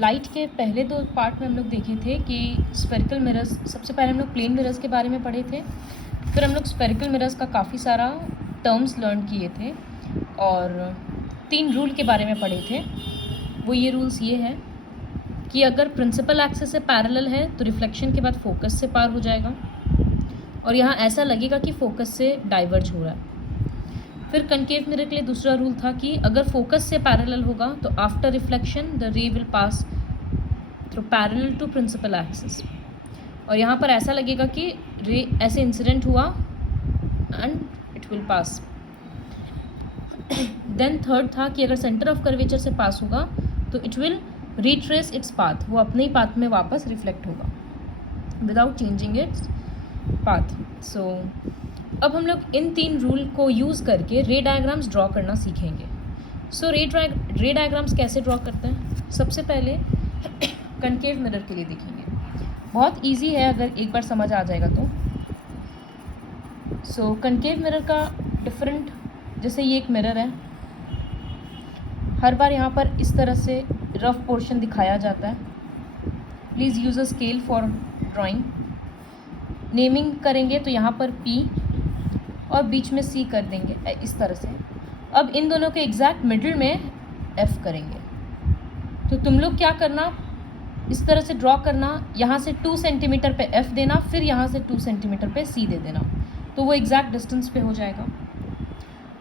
Light के पहले दो पार्ट में हम लोग देखे थे कि स्फेरिकल मिरर्स, सबसे पहले हम लोग प्लेन मिरर्स के बारे में पढ़े थे, फिर हम लोग स्फेरिकल मिरर्स का काफ़ी सारा टर्म्स लर्न किए थे और 3 रूल के बारे में पढ़े थे। वो ये रूल्स ये हैं कि अगर प्रिंसिपल एक्सिस से पैरेलल है तो रिफ्लेक्शन के बाद फोकस से पार हो जाएगा और यहाँ ऐसा लगेगा कि फोकस से डाइवर्ज हो रहा है। फिर कनकेव मिरर के लिए दूसरा रूल था कि अगर फोकस से पैरेलल होगा तो after reflection the ray will pass through parallel to principal axis, और यहाँ पर ऐसा लगेगा कि रे ऐसे इंसिडेंट हुआ and it will pass. Then third था कि अगर सेंटर ऑफ कर्वेचर से पास होगा तो it will retrace its path, वो अपने ही पाथ में वापस रिफ्लेक्ट होगा विदाउट चेंजिंग इट्स पाथ। सो अब हम लोग इन 3 रूल को यूज़ करके रे डायग्राम्स ड्रॉ करना सीखेंगे। सो रे डायग्राम्स कैसे ड्रॉ करते हैं, सबसे पहले कनकेव मिरर के लिए देखेंगे। बहुत इजी है अगर एक बार समझ आ जाएगा तो। सो कनकेव मिरर का डिफरेंट, जैसे ये एक मिरर है, हर बार यहाँ पर इस तरह से रफ पोर्शन दिखाया जाता है। Please use a scale for drawing. Naming करेंगे तो यहाँ पर P और बीच में C कर देंगे इस तरह से। अब इन दोनों के एग्जैक्ट मिडिल में F करेंगे। तो तुम लोग क्या करना, इस तरह से ड्रॉ करना, यहाँ से 2 सेंटीमीटर पे F देना, फिर यहाँ से 2 सेंटीमीटर पे C दे देना, तो वो एग्जैक्ट डिस्टेंस पे हो जाएगा।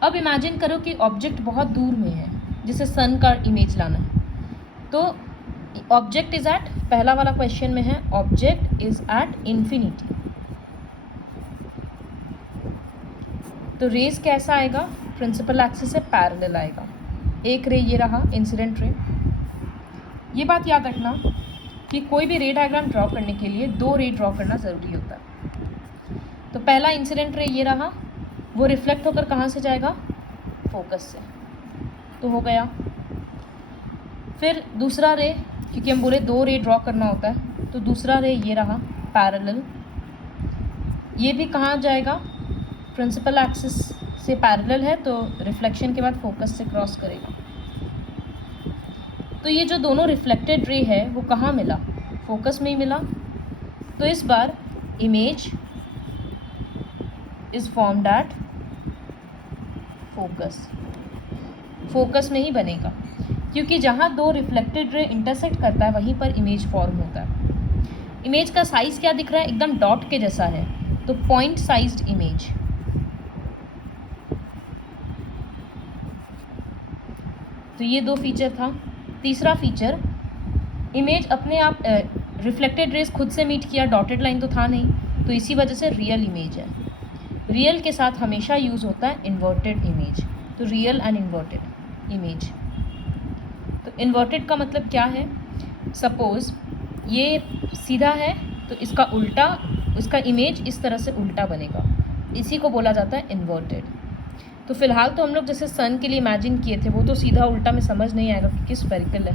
अब इमेजिन करो कि ऑब्जेक्ट बहुत दूर में है, जिसे सन का इमेज लाना है। तो ऑब्जेक्ट इज एट, पहला वाला क्वेश्चन में है ऑब्जेक्ट इज एट इन्फिनिटी, तो रेज कैसा आएगा, प्रिंसिपल एक्सिस से पैरेलल आएगा। एक रे ये रहा इंसिडेंट रे। ये बात याद रखना कि कोई भी रे डायग्राम ड्रॉ करने के लिए 2 रे ड्रॉ करना ज़रूरी होता है। तो पहला इंसिडेंट रे ये रहा, वो रिफ्लेक्ट होकर कहाँ से जाएगा, फोकस से, तो हो गया। फिर दूसरा रे, क्योंकि हम बोले 2 रे ड्रॉ करना होता है, तो दूसरा रे ये रहा पैरेलल, ये भी कहाँ जाएगा, प्रिंसिपल एक्सिस से पैरेलल है तो रिफ्लेक्शन के बाद फोकस से क्रॉस करेगा। तो ये जो दोनों रिफ्लेक्टेड रे है वो कहाँ मिला, फोकस में ही मिला। तो इस बार image is formed at focus में ही बनेगा, क्योंकि जहाँ 2 रिफ्लेक्टेड रे इंटरसेक्ट करता है वहीं पर इमेज फॉर्म होता है। इमेज का साइज़ क्या दिख रहा है, एकदम डॉट के जैसा है, तो पॉइंट साइज्ड इमेज। तो ये 2 फीचर था। तीसरा फीचर, इमेज अपने आप रिफ्लेक्टेड रेज खुद से मीट किया, डॉटेड लाइन तो था नहीं, तो इसी वजह से रियल इमेज है। रियल के साथ हमेशा यूज़ होता है इन्वर्टेड इमेज, तो रियल एंड इन्वर्टेड इमेज। तो इन्वर्टेड का मतलब क्या है, सपोज़ ये सीधा है तो इसका उल्टा, इसका इमेज इस तरह से उल्टा बनेगा, इसी को बोला जाता है इन्वर्टेड। तो फिलहाल तो हम लोग जैसे सन के लिए इमेजिन किए थे, वो तो सीधा उल्टा में समझ नहीं आएगा क्योंकि स्फेरिकल है।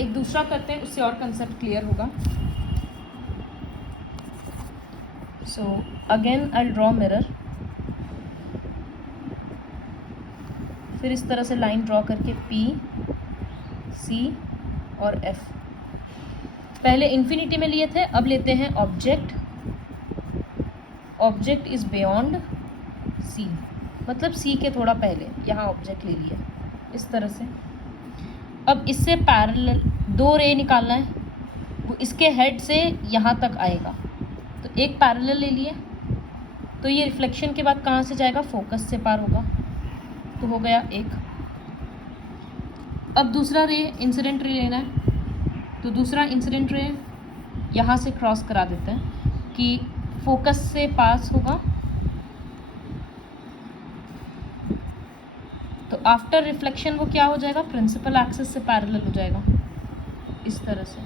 एक दूसरा करते हैं, उससे और कंसेप्ट क्लियर होगा। So again I draw mirror, फिर इस तरह से लाइन ड्रॉ करके P, C और F। पहले इन्फिनिटी में लिए थे, अब लेते हैं object. Object is beyond C, मतलब C के थोड़ा पहले, यहाँ ऑब्जेक्ट ले लिया इस तरह से। अब इससे पैरेलल 2 रे निकालना है, वो इसके हेड से यहाँ तक आएगा, तो एक पैरेलल ले लिए, तो ये रिफ्लेक्शन के बाद कहाँ से जाएगा, फोकस से पार होगा, तो हो गया एक। अब दूसरा रे इंसिडेंट रे लेना है, तो दूसरा इंसिडेंट रे यहाँ से क्रॉस करा देते हैं कि फोकस से पास होगा, तो आफ्टर रिफ्लेक्शन वो क्या हो जाएगा, प्रिंसिपल एक्सिस से पैरेलल हो जाएगा इस तरह से।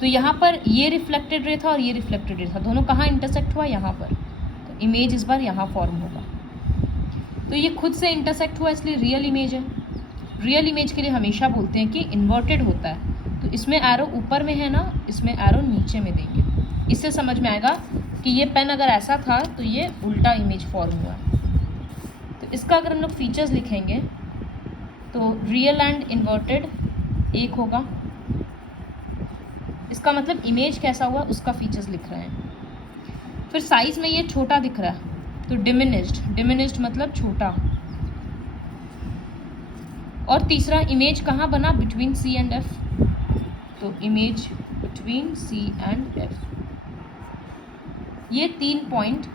तो यहाँ पर ये रिफ्लेक्टेड रे था और ये रिफ्लेक्टेड रे था, दोनों कहाँ इंटरसेक्ट हुआ, यहाँ पर, तो इमेज इस बार यहाँ फॉर्म होगा। तो ये खुद से इंटरसेक्ट हुआ इसलिए रियल इमेज है। रियल इमेज के लिए हमेशा बोलते हैं कि इन्वर्टेड होता है, तो इसमें एरो ऊपर में है ना, इसमें एरो नीचे में देंगे, इससे समझ में आएगा कि ये पेन अगर ऐसा था तो ये उल्टा इमेज फॉर्म हुआ है। तो इसका अगर हम लोग फीचर्स लिखेंगे तो रियल एंड इन्वर्टेड एक होगा, इसका मतलब इमेज कैसा हुआ उसका फीचर्स लिख रहे हैं। फिर साइज में ये छोटा दिख रहा है तो डिमिनिश्ड मतलब छोटा। और तीसरा इमेज कहाँ बना, बिटवीन सी एंड एफ, तो image between C and F. ये 3 पॉइंट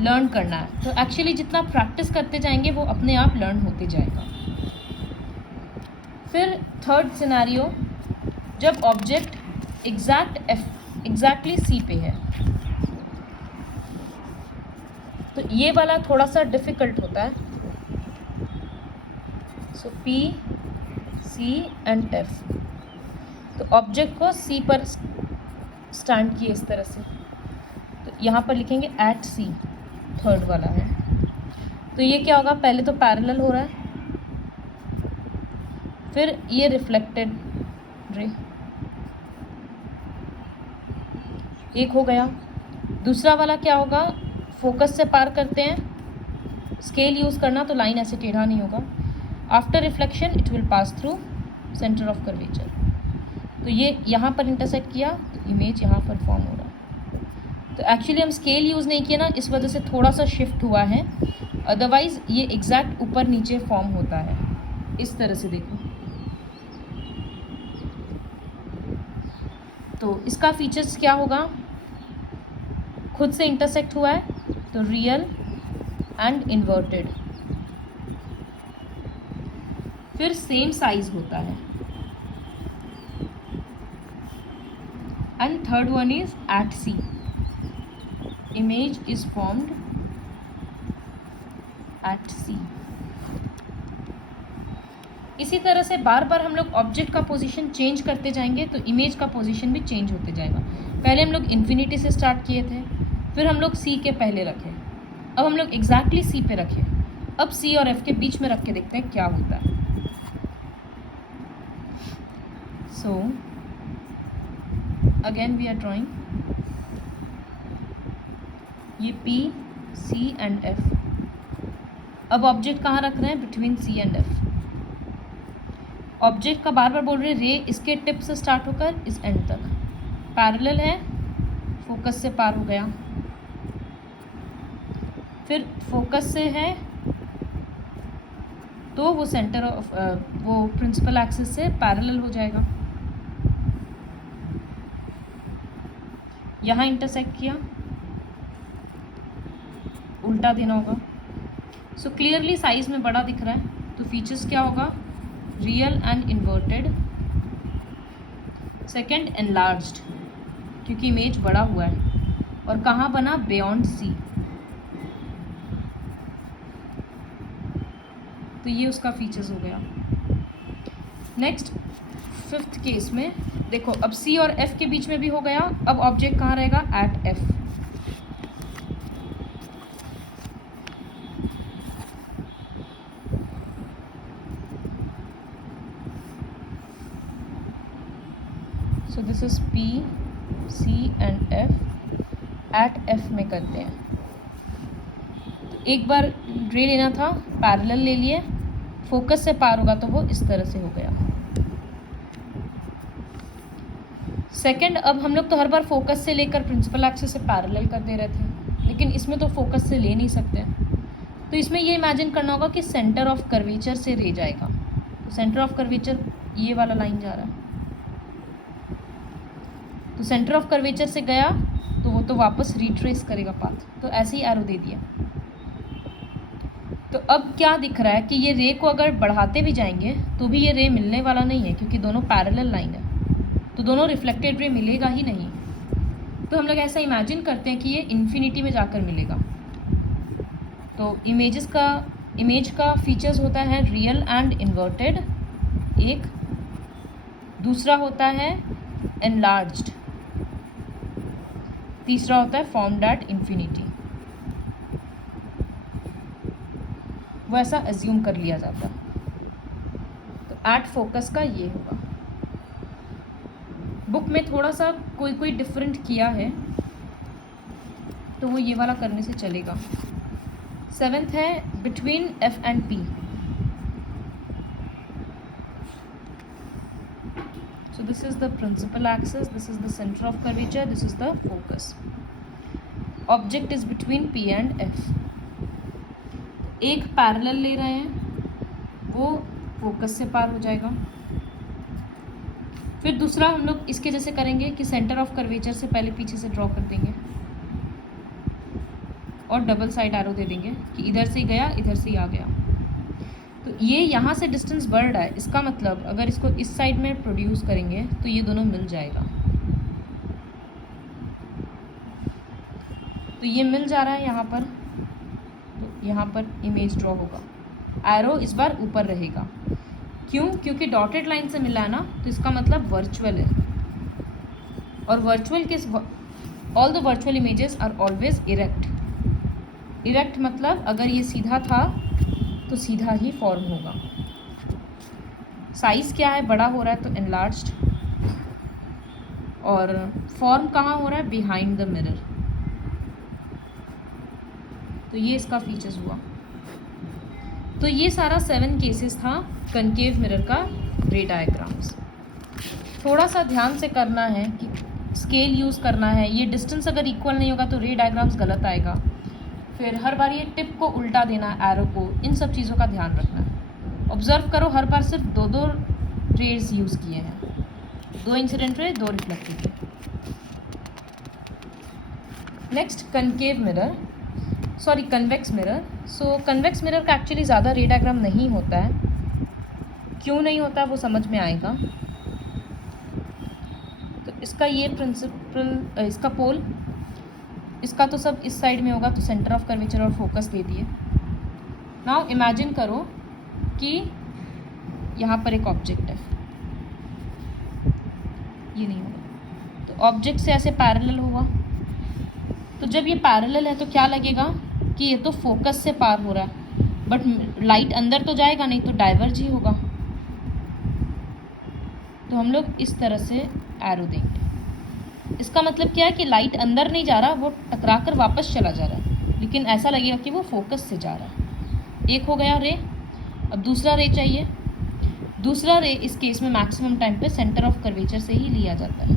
लर्न करना है। तो एक्चुअली जितना प्रैक्टिस करते जाएंगे वो अपने आप लर्न होते जाएगा। फिर थर्ड सिनेरियो, जब ऑब्जेक्ट एग्जैक्टली सी पे है, तो ये वाला थोड़ा सा डिफ़िकल्ट होता है। सो पी सी एंड एफ, तो ऑब्जेक्ट को सी पर स्टैंड किए इस तरह से, तो यहाँ पर लिखेंगे एट सी, थर्ड वाला है। तो ये क्या होगा, पहले तो पैरेलल हो रहा है, फिर ये रिफ्लेक्टेड रे एक हो गया। दूसरा वाला क्या होगा, फोकस से पार करते हैं, स्केल यूज़ करना तो लाइन ऐसे टेढ़ा नहीं होगा। After reflection it will pass through centre of curvature, तो ये यहाँ पर इंटरसेक्ट किया तो इमेज यहाँ पर फॉर्म हो रहा है। तो एक्चुअली हम स्केल यूज़ नहीं किया ना, इस वजह से थोड़ा सा शिफ्ट हुआ है, अदरवाइज़ ये एग्जैक्ट ऊपर नीचे फॉर्म होता है इस तरह से। देखो तो इसका फीचर्स क्या होगा, खुद से इंटरसेक्ट हुआ है तो रियल एंड इन्वर्टेड, फिर सेम साइज होता है, and third one is at C, image is formed at C. इसी तरह से बार बार हम लोग ऑब्जेक्ट का पोजीशन चेंज करते जाएंगे तो इमेज का पोजीशन भी चेंज होते जाएगा। पहले हम लोग इन्फिनिटी से स्टार्ट किए थे, फिर हम लोग सी के पहले रखे, अब हम लोग एग्जैक्टली सी पे रखे, अब सी और एफ के बीच में रख के देखते हैं क्या होता है। So again we are drawing ये पी सी एंड एफ। अब ऑब्जेक्ट कहाँ रख रहे हैं, between C and F. Object का बार बार बोल रहे हैं रे इसके टिप से स्टार्ट होकर इस एंड तक पैरेलल है, फोकस से पार हो गया, फिर फोकस से है तो वो सेंटर ऑफ वो प्रिंसिपल एक्सिस से पैरेलल हो जाएगा, यहाँ इंटरसेक्ट किया, उल्टा देना होगा। सो क्लियरली साइज में बड़ा दिख रहा है तो फीचर्स क्या होगा, real and inverted. Second enlarged, क्योंकि इमेज बड़ा हुआ है, और कहाँ बना, बियॉन्ड सी, तो ये उसका फीचर्स हो गया। नेक्स्ट फिफ्थ केस में देखो, अब सी और एफ के बीच में भी हो गया, अब ऑब्जेक्ट कहाँ रहेगा, at F. So this is P C and F, at F में करते हैं। तो एक बार रे लेना था, पैरेलल ले लिए, फोकस से पार होगा तो वो इस तरह से हो गया। सेकंड, अब हम लोग तो हर बार फोकस से लेकर प्रिंसिपल एक्सिस से पैरेलल कर दे रहे थे, लेकिन इसमें तो फोकस से ले नहीं सकते, तो इसमें ये इमेजिन करना होगा कि सेंटर ऑफ कर्वेचर से रे जाएगा। तो सेंटर ऑफ कर्वेचर ये वाला लाइन जा रहा है, तो सेंटर ऑफ कर्वेचर से गया तो वो तो वापस रिट्रेस करेगा पाथ, तो ऐसे ही एरो दे दिया। तो अब क्या दिख रहा है कि ये रे को अगर बढ़ाते भी जाएंगे तो भी ये रे मिलने वाला नहीं है, क्योंकि दोनों पैरेलल लाइन है, तो दोनों रिफ्लेक्टेड रे मिलेगा ही नहीं। तो हम लोग ऐसा इमेजिन करते हैं कि ये इन्फिनिटी में जाकर मिलेगा। तो इमेज का फीचर्स होता है रियल एंड इन्वर्टेड एक, दूसरा होता है एनलार्ज्ड, तीसरा होता है फॉर्म्ड एट इन्फिनिटी। वो ऐसा एज्यूम कर लिया जाता। तो एट फोकस का ये होगा। बुक में थोड़ा सा कोई डिफरेंट किया है, तो वो ये वाला करने से चलेगा। सेवेंथ है between F and P. So this is the principal axis, this is the center of curvature, this is the focus. Object is between P and F. एक पैरेलल ले रहे हैं, वो फोकस से पार हो जाएगा. फिर दूसरा हम लोग इसके जैसे करेंगे कि सेंटर ऑफ कर्वेचर से पहले पीछे से ड्रॉ कर देंगे और डबल साइड एरो दे देंगे कि इधर से गया इधर से ही आ गया. तो ये यहाँ से डिस्टेंस बढ़ रहा है, इसका मतलब अगर इसको इस साइड में प्रोड्यूस करेंगे तो ये दोनों मिल जाएगा. तो ये मिल जा रहा है यहाँ पर, तो यहाँ पर इमेज ड्रॉ होगा. एरो इस बार ऊपर रहेगा. क्यों? क्योंकि डॉटेड लाइन से मिला है ना, तो इसका मतलब वर्चुअल है. और वर्चुअल के all the virtual images are always erect. Erect मतलब अगर ये सीधा था तो सीधा ही फॉर्म होगा. साइज़ क्या है, बड़ा हो रहा है तो एनलार्ज्ड. और फॉर्म कहाँ हो रहा है, बिहाइंड द मिरर. तो ये इसका फीचर्स हुआ. तो ये सारा 7 केसेस था कनकेव मिरर का रे डायग्राम्स. थोड़ा सा ध्यान से करना है कि स्केल यूज़ करना है. ये डिस्टेंस अगर इक्वल नहीं होगा तो रे डायग्राम्स गलत आएगा. फिर हर बार ये टिप को उल्टा देना है, एरो को, इन सब चीज़ों का ध्यान रखना है. ऑब्जर्व करो, हर बार सिर्फ 2 रेज यूज़ किए हैं, 2 incident ray, 2 reflective ray. Next concave mirror, sorry convex mirror. So convex mirror का एक्चुअली ज़्यादा रे डायग्राम नहीं होता है. क्यों नहीं होता है वो समझ में आएगा. तो इसका ये प्रिंसिपल, इसका पोल, इसका तो सब इस साइड में होगा, तो सेंटर ऑफ कर्वेचर और फोकस दे दिए. नाउ इमेजिन करो कि यहाँ पर एक ऑब्जेक्ट है, ये नहीं होगा, तो ऑब्जेक्ट से ऐसे पैरेलल होगा. तो जब ये पैरेलल है तो क्या लगेगा कि ये तो फोकस से पार हो रहा है, बट लाइट अंदर तो जाएगा नहीं, तो डाइवर्ज ही होगा. तो हम लोग इस तरह से एरो देंगे. इसका मतलब क्या है कि लाइट अंदर नहीं जा रहा, वो टकरा कर वापस चला जा रहा है, लेकिन ऐसा लगेगा कि वो फोकस से जा रहा है. एक हो गया रे. अब दूसरा रे चाहिए. दूसरा रे इस केस में मैक्सिमम टाइम पे सेंटर ऑफ कर्वेचर से ही लिया जाता है.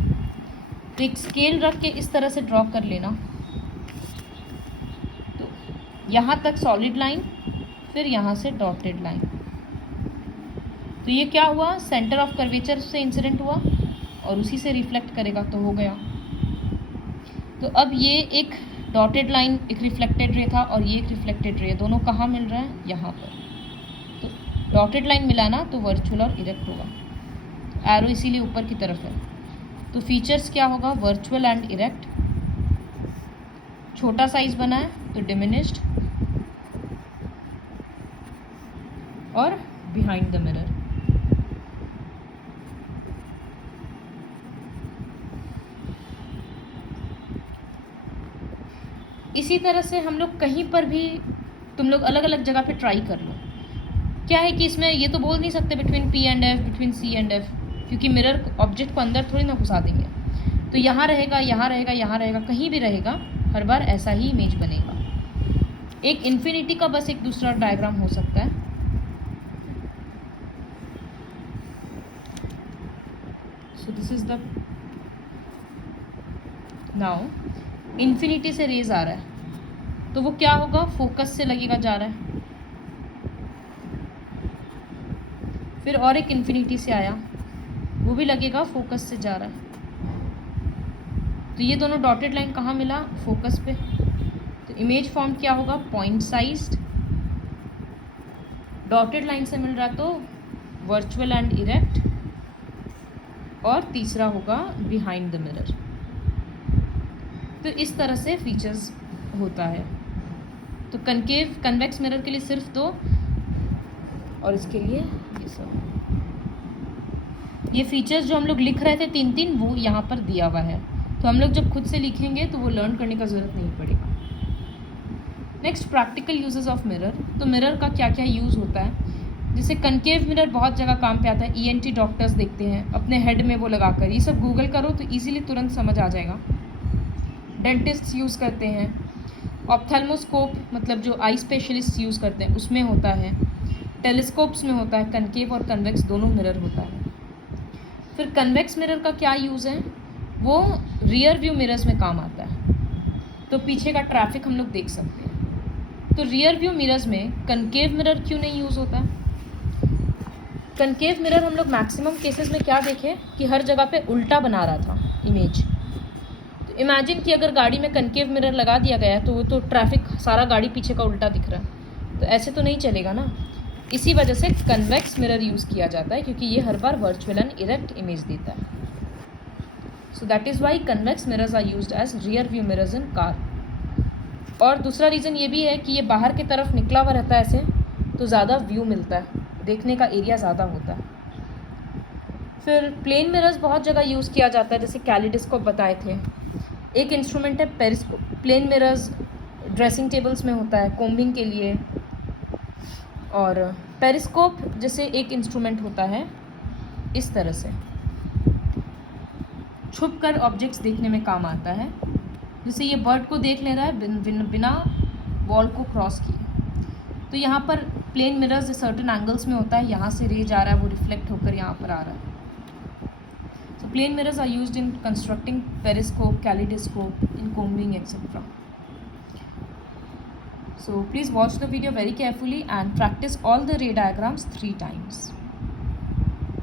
तो एक स्केल रख के इस तरह से ड्रॉ कर लेना. तो यहाँ तक सॉलिड लाइन, फिर यहाँ से डॉटेड लाइन. तो ये क्या हुआ, सेंटर ऑफ कर्वेचर से इंसिडेंट हुआ और उसी से रिफ्लेक्ट करेगा, तो हो गया. तो अब ये एक डॉटेड लाइन, एक रिफ्लेक्टेड रे था और ये एक रिफ्लेक्टेड रे, दोनों कहाँ मिल रहे हैं, यहाँ पर. तो डॉटेड लाइन मिला ना, तो वर्चुअल और इरेक्ट होगा. एरो इसीलिए ऊपर की तरफ है. तो फीचर्स क्या होगा, वर्चुअल एंड इरेक्ट. छोटा साइज बना है तो डिमिनिश्ड, और बिहाइंड द मिरर. इसी तरह से हम लोग कहीं पर भी, तुम लोग अलग अलग जगह पे ट्राई कर लो. क्या है कि इसमें ये तो बोल नहीं सकते between P and F, between C and F, क्योंकि मिरर ऑब्जेक्ट को अंदर थोड़ी ना घुसा देंगे. तो यहाँ रहेगा, यहाँ रहेगा, यहाँ रहेगा, कहीं भी रहेगा, हर बार ऐसा ही इमेज बनेगा. एक इन्फिनिटी का बस एक दूसरा डायग्राम हो सकता है. सो this is the, now infinity से रेज आ रहा है, तो वो क्या होगा, फोकस से लगेगा जा रहा है. फिर और एक इन्फिनिटी से आया, वो भी लगेगा फोकस से जा रहा है. तो ये दोनों डॉटेड लाइन कहाँ मिला, फोकस पे. तो इमेज फॉर्म क्या होगा, पॉइंट साइज्ड. डॉटेड लाइन से मिल रहा तो वर्चुअल एंड इरेक्ट, और तीसरा होगा बिहाइंड द मिरर. तो इस तरह से फीचर्स होता है. तो कनकेव कन्वेक्स मिरर के लिए सिर्फ 2, और इसके लिए ये सब. ये फीचर्स जो हम लोग लिख रहे थे 3-3, वो यहाँ पर दिया हुआ है. तो हम लोग जब खुद से लिखेंगे तो वो लर्न करने का ज़रूरत नहीं पड़ेगा. Next, practical uses of mirror. तो मिरर का क्या क्या यूज़ होता है. जैसे कनकेव मिरर बहुत जगह काम पे आता है. ENT डॉक्टर्स देखते हैं अपने हेड में वो लगाकर. ये सब गूगल करो तो ईजिली तुरंत समझ आ जाएगा. डेंटिस्ट यूज़ करते हैं. ऑप्थेल्मोस्कोप मतलब जो आई स्पेशलिस्ट यूज़ करते हैं उसमें होता है. टेलीस्कोप्स में होता है. कनकेव और कन्वेक्स दोनों मिरर होता है. फिर कन्वेक्स मिरर का क्या यूज़ है, वो रियर व्यू मिरर्स में काम आता है। तो पीछे का ट्रैफिक हम लोग देख सकते हैं। तो रियर व्यू मिरर्स में कनकेव मिरर क्यों नहीं यूज़ होता है? कनकेव मिरर हम लोग मैक्सिमम केसेस में क्या देखें कि हर जगह पे उल्टा बना रहा था इमेज। तो इमेजिन कि अगर गाड़ी में कनकेव मिरर लगा दिया गया है तो वो तो ट्रैफिक सारा गाड़ी पीछे का उल्टा दिख रहा है, तो ऐसे तो नहीं चलेगा ना। इसी वजह से कन्वेक्स मिरर यूज़ किया जाता है, क्योंकि ये हर बार वर्चुअल एंड इरेक्ट इमेज देता है। So that is why convex mirrors are used as rear view mirrors in car. और दूसरा रीज़न ये भी है कि ये बाहर की तरफ निकला हुआ रहता है ऐसे, तो ज़्यादा व्यू मिलता है, देखने का एरिया ज़्यादा होता है। फिर प्लेन मिरर्स बहुत जगह यूज़ किया जाता है, जैसे कैलिडोस्कोप बताए थे। एक इंस्ट्रूमेंट है periscope. Plane mirrors dressing tables में होता है कोम्बिंग के लिए, और पेरिस्कोप जैसे एक इंस्ट्रूमेंट होता है इस तरह से, छुप कर ऑब्जेक्ट्स देखने में काम आता है। जैसे ये बर्ड को देख ले रहा है बिना वॉल को क्रॉस किए, तो यहाँ पर प्लेन मिरर्स सर्टेन एंगल्स में होता है, यहाँ से रे जा रहा है, वो रिफ्लेक्ट होकर यहाँ पर आ रहा है। So plane mirrors are used in constructing periscope, kaleidoscope, in combing etc. So please watch the video very carefully and practice all the ray diagrams 3 times.